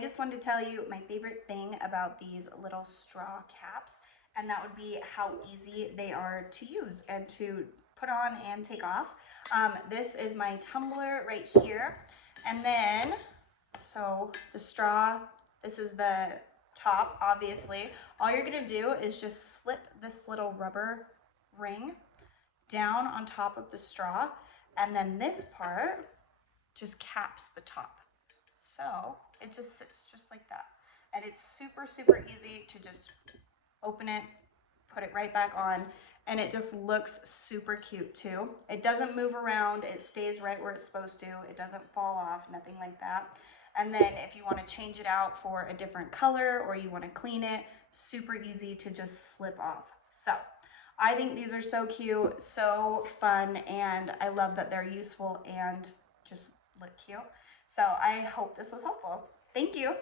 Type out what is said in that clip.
I just wanted to tell you my favorite thing about these little straw caps, and that would be how easy they are to use and to put on and take off. This is my tumbler right here. And then, so the straw, this is the top, obviously. All you're gonna do is just slip this little rubber ring down on top of the straw, and then this part just caps the top. So it just sits just like that. And it's super, super easy to just open it, put it right back on, and it just looks super cute too. It doesn't move around, it stays right where it's supposed to, it doesn't fall off, nothing like that. And then if you want to change it out for a different color or you want to clean it, super easy to just slip off. So I think these are so cute, so fun, and I love that they're useful and just look cute. So I hope this was helpful. Thank you.